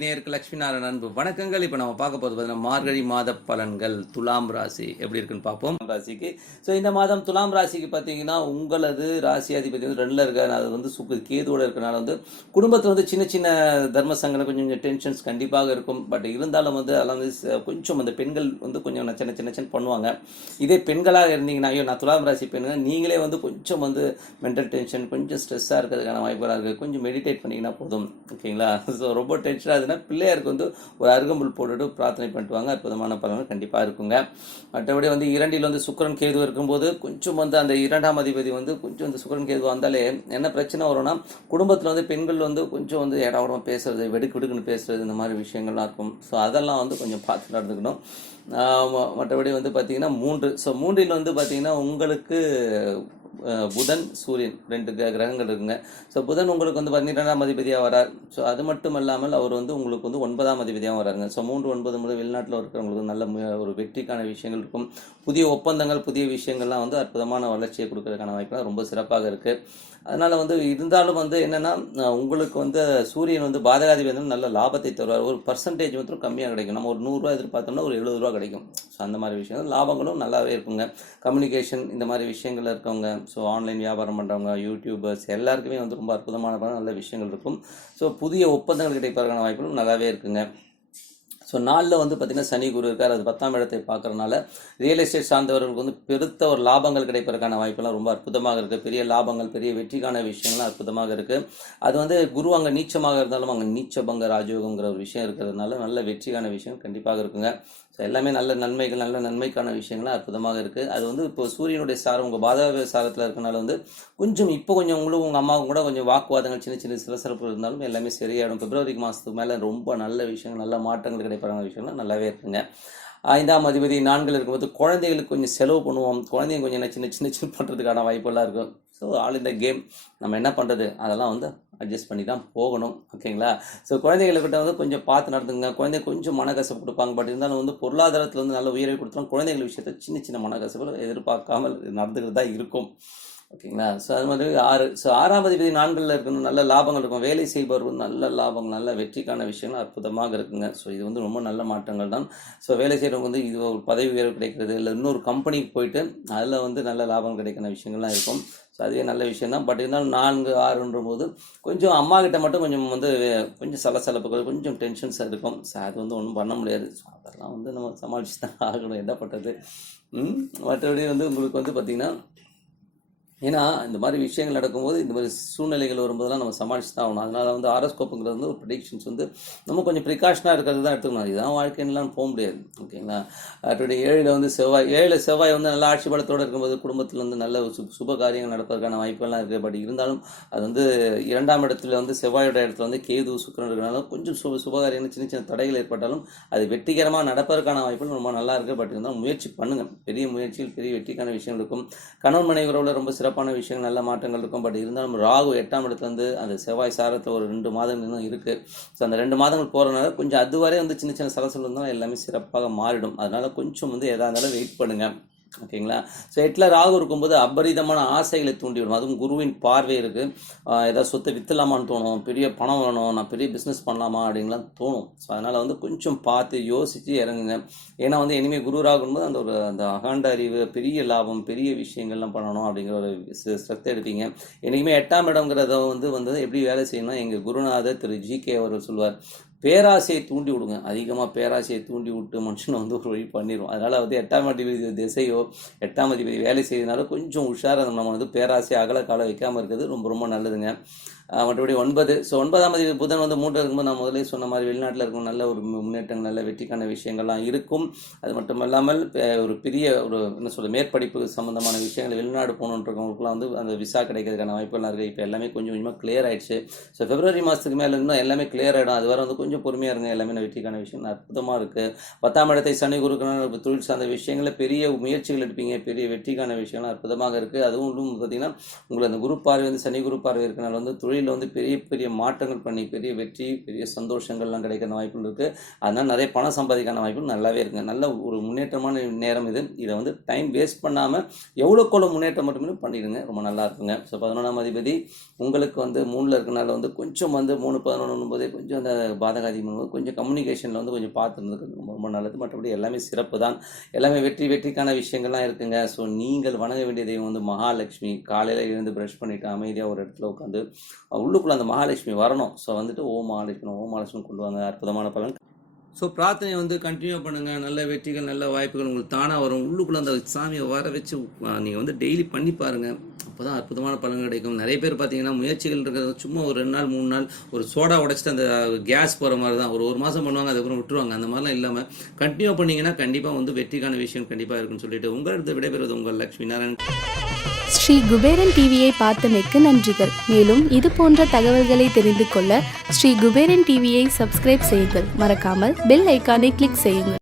நேயர்களுக்கு லட்சுமி நாராயண அன்பு வணக்கங்கள். இப்போ நம்ம பார்க்க போகிறது பார்த்தீங்கன்னா மார்கழி மாத பலன்கள் துலாம் ராசி எப்படி இருக்குன்னு பார்ப்போம். ராசிக்கு இந்த மாதம் துலாம் ராசிக்கு பார்த்தீங்கன்னா உங்களது ராசி அதிபதி வந்து 2ல் இருக்காரு. அது வந்து கேதுவோட இருக்கனால வந்து குடும்பத்தில் வந்து சின்ன சின்ன தர்ம சங்கடம் கொஞ்சம் டென்ஷன்ஸ் கண்டிப்பாக இருக்கும். பட் இருந்தாலும் வந்து அதெல்லாம் வந்து கொஞ்சம் அந்த பெண்கள் வந்து கொஞ்சம் சின்ன பண்ணுவாங்க. இதே பெண்களாக இருந்தீங்கன்னா ஐயோ நான் துலாம் ராசி பெண்கள் நீங்களே வந்து கொஞ்சம் வந்து மென்டல் டென்ஷன் கொஞ்சம் ஸ்ட்ரெஸ்ஸாக இருக்கிறதுக்கான வாய்ப்புகளாக இருக்குது. கொஞ்சம் மெடிடேட் பண்ணிங்கன்னா போதும். ஓகேங்களா? ரொம்ப டென்ஷனாக இருந்ததுன்னா பிள்ளையாருக்கு வந்து ஒரு அருகம்புல் போட்டுட்டு பிரார்த்தனை பண்ணிட்டுவாங்க. அற்புதமான பலன்கள் கண்டிப்பாக இருக்குங்க. மற்றபடி வந்து 2ல் வந்து சுக்கிரன் கேது இருக்கும்போது கொஞ்சம் வந்து அந்த 2ஆம் அதிபதி வந்து கொஞ்சம் இந்த சுக்கிரன் கேது வந்தாலே என்ன பிரச்சனை வரும்னா குடும்பத்தில் வந்து பெண்கள் வந்து கொஞ்சம் வந்து இடவடமாக பேசுறது வெடுக்குன்னு பேசுறது இந்த மாதிரி விஷயங்கள்லாம் இருக்கும். அதெல்லாம் வந்து கொஞ்சம் பார்த்து நடந்துக்கணும். மற்றபடி வந்து பார்த்தீங்கன்னா 3ல் வந்து பார்த்தீங்கன்னா உங்களுக்கு புதன் சூரியன் 2 கிரகங்கள் இருக்குங்க. புதன் உங்களுக்கு வந்து 12ஆம் அதிபதியாக வரார். அது மட்டும் இல்லாமல் அவர் வந்து உங்களுக்கு வந்து 9ஆம் அதிபதியாக வராருங்க. 3, 9 முதல் வெளிநாட்டில் இருக்கிறவங்களுக்கு நல்ல ஒரு வெற்றிக்கான விஷயங்கள் இருக்கும். புதிய ஒப்பந்தங்கள் புதிய விஷயங்கள்லாம் வந்து அற்புதமான வளர்ச்சியை கொடுக்கறதுக்கான வாய்ப்புலாம் ரொம்ப சிறப்பாக இருக்குது. அதனால் வந்து இருந்தாலும் வந்து என்னென்னா உங்களுக்கு வந்து சூரியன் வந்து பாதகாதிபதி வந்து நல்ல லாபத்தை தருவார். ஒரு பர்சன்டேஜ் மட்டும் கம்மியாக கிடைக்கும். நம்ம ஒரு 100 ரூபா எதிர்பார்த்தோம்னா ஒரு 70 ரூபா கிடைக்கும். அந்த மாதிரி விஷயங்கள் லாபங்களும் நல்லாவே இருக்குங்க. கம்யூனிகேஷன் இந்த மாதிரி விஷயங்கள் இருக்கவங்க ஆன்லைன் வியாபாரம் பண்ணுறவங்க யூடியூபர்ஸ் எல்லாருக்குமே வந்து ரொம்ப அற்புதமான நல்ல விஷயங்கள் இருக்கும். புதிய ஒப்பந்தங்கள் கிடைப்பதற்கான வாய்ப்புகளும் நல்லாவே இருக்குங்க. 4ல் வந்து பார்த்திங்கன்னா சனி குரு இருக்கார். அது 10ஆம் இடத்தை பார்க்குறதுனால ரியல் எஸ்டேட் சார்ந்தவர்களுக்கு வந்து பெருத்த ஒரு லாபங்கள் கிடைப்பதற்கான வாய்ப்பெல்லாம் ரொம்ப அற்புதமாக இருக்குது. பெரிய லாபங்கள் பெரிய வெற்றிக்கான விஷயங்கள்லாம் அற்புதமாக இருக்குது. அது வந்து குரு அங்கே நீச்சமாக இருந்தாலும் அங்கே நீச்சபங்க ராஜயோகங்கிற ஒரு விஷயம் இருக்கிறதுனால நல்ல வெற்றிக்கான விஷயம் கண்டிப்பாக இருக்குங்க. எல்லாமே நல்ல நன்மைகள் நல்ல நன்மைக்கான விஷயங்கள்லாம் அற்புதமாக இருக்குது. அது வந்து இப்போ சூரியனுடைய சாரம் உங்கள் பாதக சாரத்தில் இருக்கனால வந்து கொஞ்சம் உங்களுக்கு உங்கள் அம்மாவுக்கும் கூட கொஞ்சம் வாக்குவாதங்கள் சின்ன சிறப்பு இருந்தாலும் எல்லாமே சரியாயிடும். பிப்ரவரி மாதத்துக்கு மேலே ரொம்ப நல்ல விஷயங்கள் நல்ல மாற்றங்கள் கிடைப்பான விஷயங்கள்லாம் நல்லாவே இருக்குங்க. 5ஆம் அதிபதி 4ல் இருக்கும்போது குழந்தைகளுக்கு கொஞ்சம் செலவு பண்ணுவோம். குழந்தைங்க கொஞ்சம் சின்ன பண்ணுறதுக்கான வாய்ப்பெல்லாம் இருக்கும். ஆல் இந்த கேம் நம்ம என்ன பண்ணுறது அதெல்லாம் வந்து அட்ஜஸ்ட் பண்ணி தான் போகணும். ஓகேங்களா? குழந்தைகள்கிட்ட வந்து கொஞ்சம் பார்த்து நடந்துங்க. குழந்தை கொஞ்சம் மனக்கசப்பு கொடுப்பாங்க. பட் இருந்தாலும் வந்து பொருளாதாரத்தில் வந்து நல்ல உயர்வை கொடுத்தாலும் குழந்தைகள் விஷயத்தை சின்ன மனக்கசப்புகள் எதிர்பார்க்காமல் நடந்துக்கிட்டு தான் இருக்கும். ஓகேங்களா? அது மாதிரி 6ஆம் அதிபதி 4ல் இருக்கணும். நல்ல லாபங்கள் இருக்கும். வேலை செய்பவர்கள் நல்ல லாபங்கள் நல்ல வெற்றிக்கான விஷயங்கள் அற்புதமாக இருக்குங்க. இது வந்து ரொம்ப நல்ல மாற்றங்கள் தான். வேலை செய்கிறவங்க வந்து இது ஒரு பதவி உயர்வு கிடைக்கிறது இல்லை இன்னொரு கம்பெனிக்கு போயிட்டு அதில் வந்து நல்ல லாபம் கிடைக்கிற விஷயங்கள்லாம் இருக்கும். அதுவே நல்ல விஷயம் தான். பட் இருந்தாலும் 4, 6ன்ற போது கொஞ்சம் அம்மா கிட்ட மட்டும் கொஞ்சம் வந்து கொஞ்சம் சலசலப்புகள் கொஞ்சம் டென்ஷன்ஸ் இருக்கும். அது வந்து ஒன்றும் பண்ண முடியாது. அதெல்லாம் வந்து நம்ம சமாளித்து தான் ஆகணும். என்ன பண்ணுறது. மற்றபடி வந்து உங்களுக்கு வந்து பார்த்திங்கன்னா ஏன்னா இந்த மாதிரி விஷயங்கள் நடக்கும்போது இந்த மாதிரி சூழ்நிலைகள் வரும்போதெல்லாம் நம்ம சமாளித்து தான் ஆகணும். அதனால் வந்து ஆரோஸ்கோப்புங்கிறது வந்து ஒரு ப்ரெடிக்ஷன்ஸ் வந்து நம்ம கொஞ்சம் ப்ரிகாஷனாக இருக்கிறது தான் எடுத்துக்கணும். இதுதான் வாழ்க்கைலாம் போக முடியாது. ஓகேங்களா? 7ல் வந்து செவ்வாய் வந்து நல்ல ஆட்சி பலத்தோடு இருக்கும்போது குடும்பத்தில் வந்து நல்ல சுப காரியங்கள் நடப்பதற்கான வாய்ப்பெல்லாம் இருக்குது. பட் இருந்தாலும் அது வந்து 2ஆம் இடத்துல வந்து செவ்வாயோட இடத்துல வந்து கேது சுக்கிரன் இருக்கிறனால கொஞ்சம் சுபகாரியங்கள் சின்ன தடைகள் ஏற்பட்டாலும் அது வெற்றிகரமாக நடப்பதற்கான வாய்ப்புகள் ரொம்ப நல்லா இருக்குது. பட் இருந்தாலும் முயற்சி பண்ணுங்கள். பெரிய முயற்சிகள் பெரிய வெற்றிக்கான விஷயங்கள் இருக்கும். கணவன் மனைவி உறவில் ரொம்ப சிறப்பான விஷயங்கள் நல்ல மாற்றங்கள் இருக்கும். பட் இருந்தாலும் ராகு 8ஆம் இடத்துல வந்து அந்த செவ்வாய் சாரத்தில் ஒரு 2 மாதங்கள் இன்னும் இருக்குது. அந்த 2 மாதங்கள் போகிறதுனால கொஞ்சம் அதுவரை வந்து சின்ன சலசல் இருந்தாலும் எல்லாமே சிறப்பாக மாறிடும். அதனால கொஞ்சம் வந்து எதாக இருந்தாலும் வெயிட் பண்ணுங்கள். ஓகேங்களா? 8ல் ராகு இருக்கும்போது அபரிதமான ஆசைகளை தூண்டிவிடும். அதுவும் குருவின் பார்வை இருக்குது. ஏதாவது சொத்தை விற்றுலாமான்னு தோணும். பெரிய பணம் வேணும் நான் பெரிய பிஸ்னஸ் பண்ணலாமா அப்படின்லாம் தோணும். அதனால் வந்து கொஞ்சம் பார்த்து யோசித்து இறங்குங்க. ஏன்னா வந்து இனிமேல் குரு ராகும்போது அந்த அகாண்ட அறிவு பெரிய லாபம் பெரிய விஷயங்கள்லாம் பண்ணணும் அப்படிங்கிற ஒரு ஸ்ட்ரெத்தை எடுப்பீங்க. என்றைக்குமே 8ஆம் இடங்கிறத வந்து எப்படி வேலை செய்யணும்னா எங்கள் குருநாதர் திரு ஜி.கே. அவர்கள் சொல்வார், பேராசையை தூண்டி விடுங்க. அதிகமாக பேராசையை தூண்டி விட்டு மனுஷனை வந்து ஒரு வழி பண்ணிடும். அதனால் வந்து 8ஆம் அதிபதி திசையோ 8ஆம் அதிபதி வேலை செய்யறதுனால கொஞ்சம் உஷாராக நம்ம வந்து பேராசையை அகல கால வைக்காமல் இருக்கிறது ரொம்ப நல்லதுங்க. மற்றபடி 9ஆம் அதிபதி புதன் வந்து 3ல் இருக்கும்போது நான் முதலே சொன்ன மாதிரி வெளிநாட்டில் இருக்கும் நல்ல ஒரு முன்னேற்றங்கள் நல்ல வெற்றிக்கான விஷயங்கள்லாம் இருக்கும். அது மட்டும் இல்லாமல் ஒரு பெரிய ஒரு என்ன சொல்கிறது மேற்படிப்பு சம்மந்தமான விஷயங்கள் வெளிநாடு போகணுன்றவங்களுக்குலாம் வந்து அந்த விசா கிடைக்கிறதுக்கான வாய்ப்புலாம் இருக்குது. இப்போ எல்லாமே கொஞ்சமாக கிளியர் ஆகிடுச்சு. பிப்ரவரி மாதத்துக்கு மேலே இன்னும் எல்லாமே கிளியர் ஆகிடும். அது வரை வந்து கொஞ்சம் பொறுமையாக இருங்க. எல்லாமே வெற்றிக்கான விஷயம் அற்புதமாக இருக்குது. 10ஆம் இடத்தை சனி குருக்கான தொழில் சார்ந்த விஷயங்களில் பெரிய முயற்சிகள் எடுப்பீங்க. பெரிய வெற்றிக்கான விஷயங்கள்லாம் அற்புதமாக இருக்குது. அதுவும் பார்த்திங்கன்னா உங்களை அந்த குரு பார்வை வந்து சனி குரு பார்வை இருக்கனால வந்து தொழில் தொழிலில் வந்து பெரிய பெரிய மாற்றங்கள் பண்ணி பெரிய வெற்றி பெரிய சந்தோஷங்கள்லாம் கிடைக்கிற வாய்ப்புகள் இருக்குது. அதனால் நிறைய பணம் சம்பாதிக்கான வாய்ப்புகள் நல்லாவே இருக்குங்க. நல்ல ஒரு முன்னேற்றமான நேரம் இது. இதை வந்து டைம் வேஸ்ட் பண்ணாமல் எவ்வளோக்கெவ்வளோ முன்னேற்றம் மட்டுமே பண்ணிடுங்க, ரொம்ப நல்லா இருக்குங்க. ஸோ 11ஆம் அதிபதி உங்களுக்கு வந்து 3ல் இருக்கனால வந்து கொஞ்சம் வந்து 3, 11 போதே கொஞ்சம் அந்த பாதகாதிபதி கொஞ்சம் கம்யூனிகேஷனில் வந்து கொஞ்சம் பார்த்துருந்துருக்கு ரொம்ப ரொம்ப நல்லது. மற்றபடி எல்லாமே சிறப்பு தான். எல்லாமே வெற்றிக்கான விஷயங்கள்லாம் இருக்குங்க. ஸோ நீங்கள் வணங்க வேண்டிய தெய்வம் வந்து மகாலட்சுமி. காலையில் எழுந்து ப்ரஷ் பண்ணிவிட்டு அமைதியாக ஒரு இடத்துல உட்காந்து உள்ளுக்குள்ளே அந்த மகாலட்சுமி வரணும். ஸோ வந்துட்டு ஓம் மகாலட்சுமி கொண்டு வாங்க, அற்புதமான பலன். ஸோ பிரார்த்தனை வந்து கண்டினியூ பண்ணுங்கள். நல்ல வெற்றிகள் நல்ல வாய்ப்புகள் உங்களுக்கு தானாக வரும். உள்ளுக்குள்ளே அந்த சாமியை வர வச்சு நீங்கள் வந்து டெய்லி பண்ணி பாருங்கள். அப்போ தான் அற்புதமான பலன் கிடைக்கும். நிறைய பேர் பார்த்தீங்கன்னா முயற்சிகள் இருக்கிறது சும்மா ஒரு 2 நாள் 3 நாள் ஒரு சோடா உடைச்சிட்டு அந்த கேஸ் போகிற மாதிரி தான். ஒரு மாதம் பண்ணுவாங்க, அதுக்கப்புறம் விட்டுருவாங்க. அந்த மாதிரிலாம் இல்லாமல் கண்டினியூ பண்ணிங்கன்னா கண்டிப்பாக வந்து வெற்றிக்கான விஷயம் கண்டிப்பாக இருக்குன்னு சொல்லிட்டு உங்களிடத்து விடைபெறுவது உங்கள் லட்சுமி நாராயணன். ஸ்ரீ குபேரன் டிவியை பார்த்தமைக்கு நன்றிகள். மேலும் இது போன்ற தகவல்களை தெரிந்து கொள்ள ஸ்ரீ குபேரன் டிவியை சப்ஸ்கிரைப் செய்யுங்கள். மறக்காமல் பெல் ஐக்கானை கிளிக் செய்யுங்கள்.